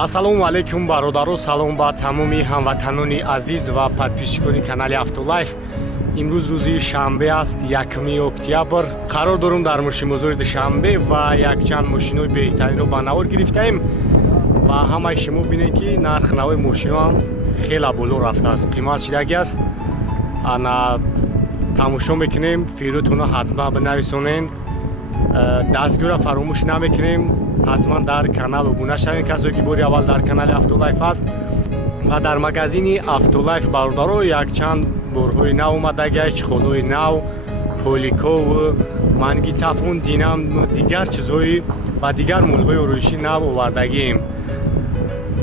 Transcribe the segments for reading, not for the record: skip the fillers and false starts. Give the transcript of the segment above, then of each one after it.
Ассалому алайкум бародаро, салом ба тамоми ҳамватанони азиз ва подписчикони канали Автолайф. Имрӯз рӯзи шанбе аст, 1 октябр. Қарор дорум дар мошинбозори Душанбе ва якчанд мошинои беҳтаринро ба навор гирифтаем ва ҳамаи шумо бинед ки нархи навои мошиноам хеле боло рафтааст. Қимат чидаги аст. Ана тамошо мекунем, фирӯтонро ҳатман бинависонен. Дастгӯра фаромӯш намекунем. ҳатман дар канал обуна шавем, касое ки бори аввал дар канали Автолайф аст ва дар магазини Автолайф бародаро якчанд борҳои нав омадаги, чухолҳои нав, поликов, мангитафон, динам, дигар чизҳои ва дигар мулҳои ороиши нав овардагием.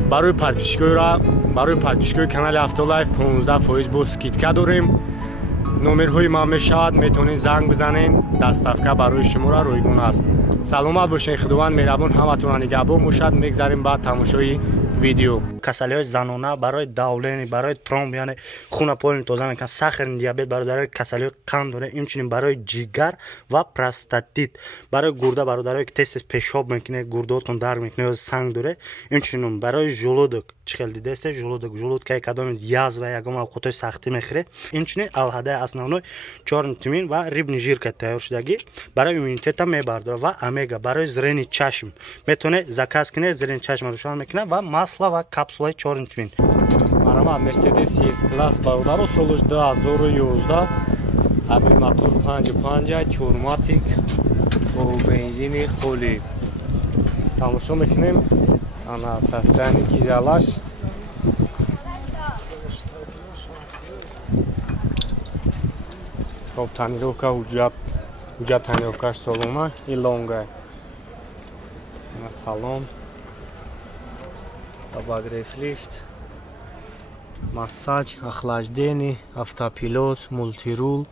Барои подписчикои канали Автолайф 15% бо скидка дорем. номерҳои ман мешавад, метавонед занг бизанед. Дастафка барои шуморо ройгон аст. саломат бошед, худованд меҳрабон ҳаматонро нигаҳбон бошад. мегзарем ба тамошои видео. касалиҳои занона барои давлени, барои тромб, яъне хуна полни тоза мекунад, сахарин диабет, бародарои касалиҳои қанд дорем, инчунин барои ҷигар ва простатит, барои гурда бародарое ки тез пешоб мекунед, гурдаотон дарк мекунед ё санг доре, инчунин барои жолудок чихел дидесте, жолудкаи кадоми язва ягон авқотҳои сахтӣ мехӯред, инчунин алҳадаи основной чорнитмин ва рибни жирка тайёршудагӣ барои иммунитета мебардорад ва омега барои зрени чашм метавонед заказ кунед, зрени чашм рӯшан мекунад ва масла ва капсулаи чорнитмин. Марҳамат, Mercedes S-класс бародаро, солиш 2011, абил мотор 55, чорматик бо бензини холӣ. Тамошо мекунем. Ана состояние дизелаш. Хоб тонировка, ҳуҷҷат тонировкаш солома и лонга. На салон. Обогрев лифт. Массаж, охлаждение, автопилот, мультирул.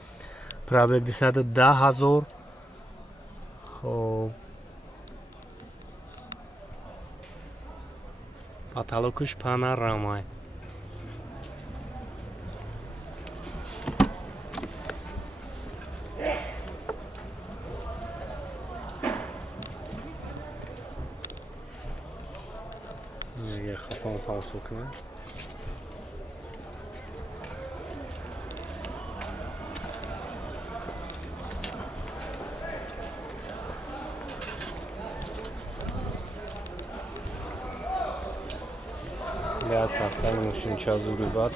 Пробег 210 000. Хоб потолокуш панорамай. Я хапам таусукна. Я составлю мужчин час урыбат.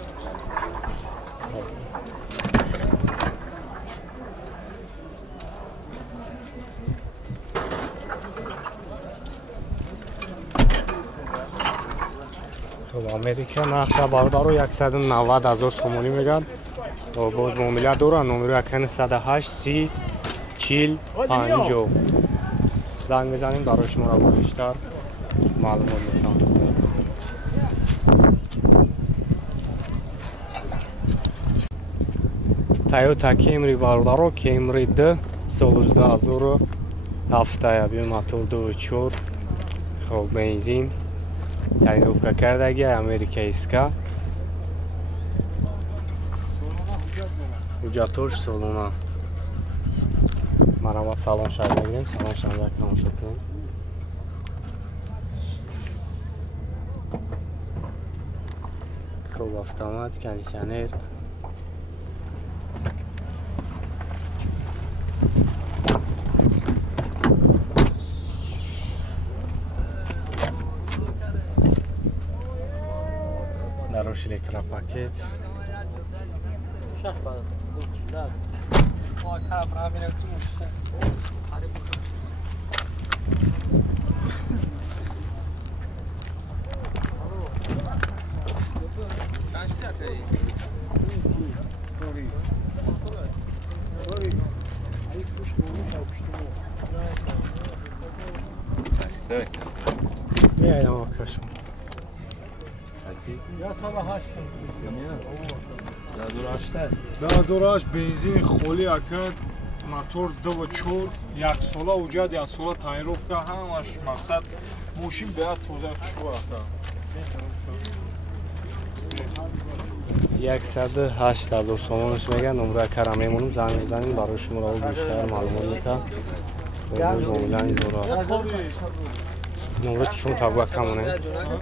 Америка нақша бародаро 190 000 сомонӣ мегӯяд. Боз муомила дорад. номери акани 108 30 40 50. занг мезанем, барои шуморо бештар маълумот мекунам. Toyota Camry бародаро, Camry D соли 2007, абил мотор 2.4, хоб бензин, тонировка кардаги, Америка иска. ҳуҷҷатош солона. Марҳамат, салон шаҳр мегирем, салон шаҳр як тамошо кунем. хоб автомат, кондиционер. Дарош электропакет. Я покажу. Я сала 8 2008 бензин холӣ акад, мотор 2.4, 1 сола ҳуҷҷат, 1 сола тонировка, ҳамаш мақсад мошин беҳад тоза шуд рафта. 108 000 сомонаш мегӯяд. номераи кара мемонем, занг мезанем, барои шуморо бештар маълумот метавам. номер телефон табуа камоне. Номер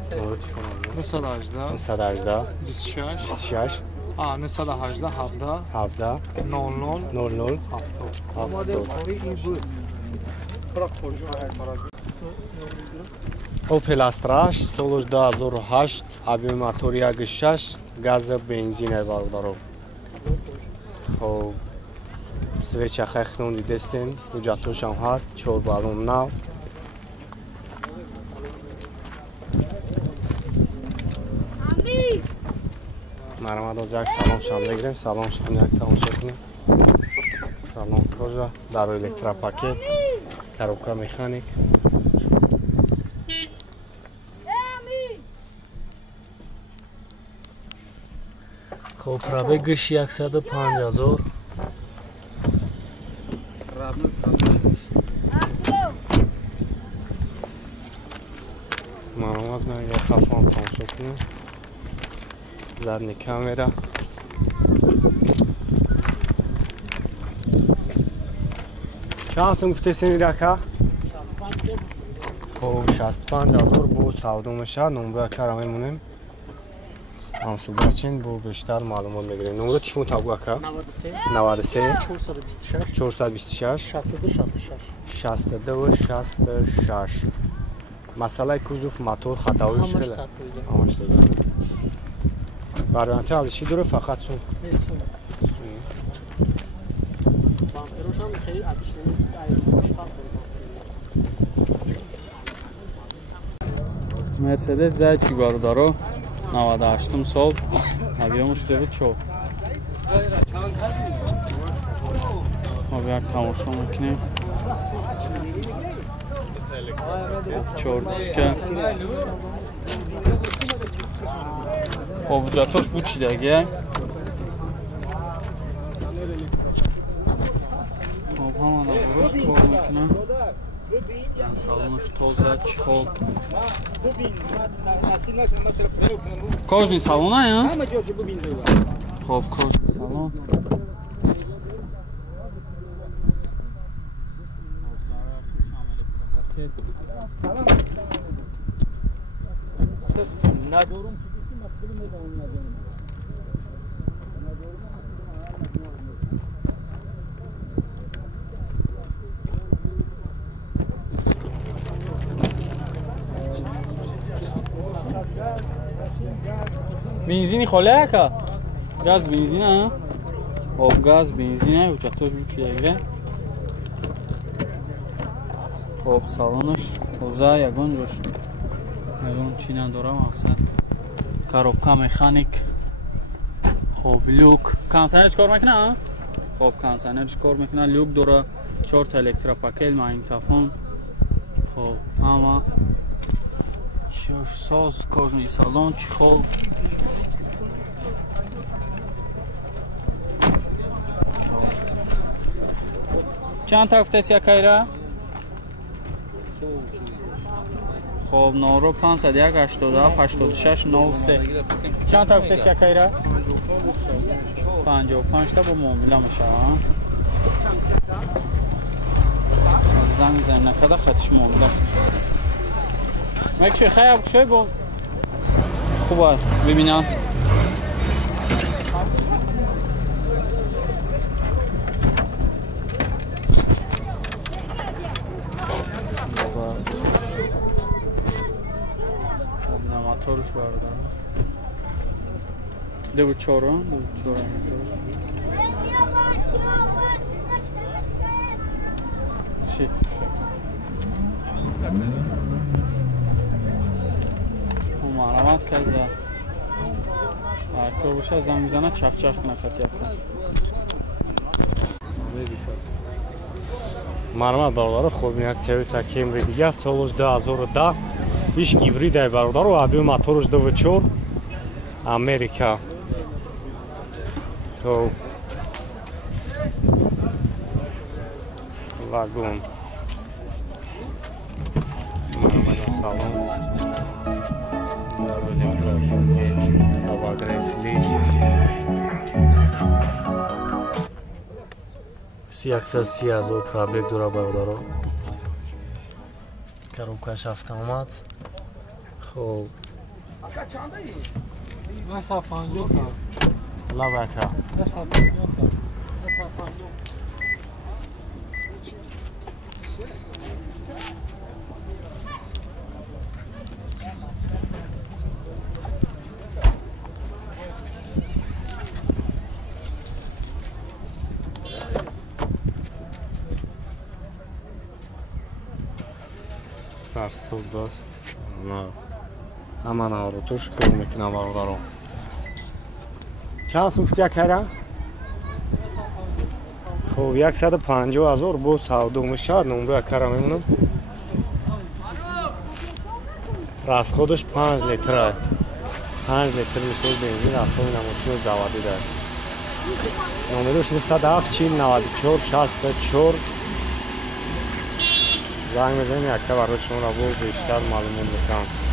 телефон. 918 118 26 26 918 17 17 00 00 70. 70. Opel Astra 8 соли 2008 объеми мотори 1.6 газа бензин бародаро. خب سویچ خخنون دیدستین حجتوش هم هست 4 بالون نو مرمد از یک سلام شام بگیریم سلام شام یک تماشا کنیم سلام کجا در الکترا پاکت کاروبکا مکانیک خب پرابگش 105,000 مرمد نه یک خفان تماشا کنیم задний камера چند سوم گفتین راکا خب 65,000 بو سودو میشه نمره کار میمونیم منصوب چین بو بیشتر معلومات میگیریم نمره تلفن تابو کا 93 426 62 66 مسئله کوزوف موتور خطاوی شده وارانتی ازشی داره فقط سون مرسدس زد چی بارو دارو 98 سال объемش 2.4 خب یک تماشا میکنیم 4 دیسکه خب وجاتاش بود چی دیگه خب همان بروش کار میکنه سالونش تازه چی خب کاجنی سالونه یا؟ خب کاجنی سالون ندارم بنزینی خاله که گاز بنزینه آب گاز بنزینه و چطورش بود چی دیگه خب سالونش توزه یگان روش یگان چی نداره مقصد کاروبکا مکانیک خب لوک کانسنرش کار میکنه خب کانسنرش کار میکنه لوک داره 4 تا الکترا پاکل ماگنیتوفون خب اما ساز کاجنی سالون چی خب چند تا گفته سیاکایره خب نورو 501 87 86 93 چند تا گفته سیاکایره 55 تا با معامله میشه زنگ زن نکده خطش معامله مکشوی خیلی بکشوی با خوبه ببینم موتورش بردارم 2.4 شیک مرمت کزه هرکار باشه زن میزنه چخ چخ نخط یکن مرمت برادر خوب یک تویوتا کمری دیگه سالش 2010 بیش گیبریده برادر و объем موتورش 2.4 امریکا خب واگن مرمت سالن سی 130,000 پرابگ داره برادر коробкаш автомат. хуб лавака старстов даст ҳама навро туш кор мекунам бародарон. чанд суфтия кардам? хуб 150,000 бо савдо мешавад. номро кара мемонам. расходаш 5 литр. 5 литр мисол бензин расходи на машину заводи дорад. номерош 207 40 94 64. زنگ بزنیم یک تا برای شما را بود بیشتر معلومات میکنم.